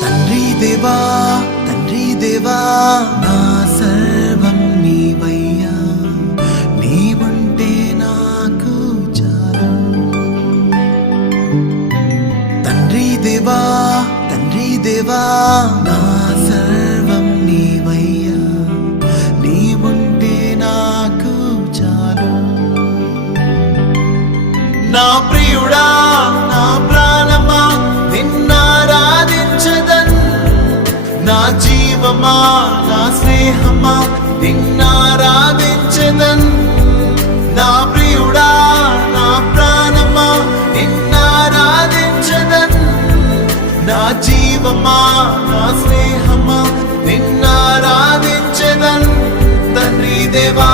తండ్రి దేవా నా సర్వం నీవయ్యా, నీవుంటే నాకు చాలు. తండ్రి దేవా నా సర్వం నీవయ్యా, నీవుంటే నాకు చాలు. నా ప్రియుడా నా ప్రాణమా నిన్నారాధించదన్, నా జీవమా నా స్నేహమా నిన్నారాధించదన్. నా ప్రియుడా నా ప్రాణమా నిన్నారాధించదన్, నా జీవమా నా స్నేహమా నిన్నారాధించదన్. తండ్రి దేవా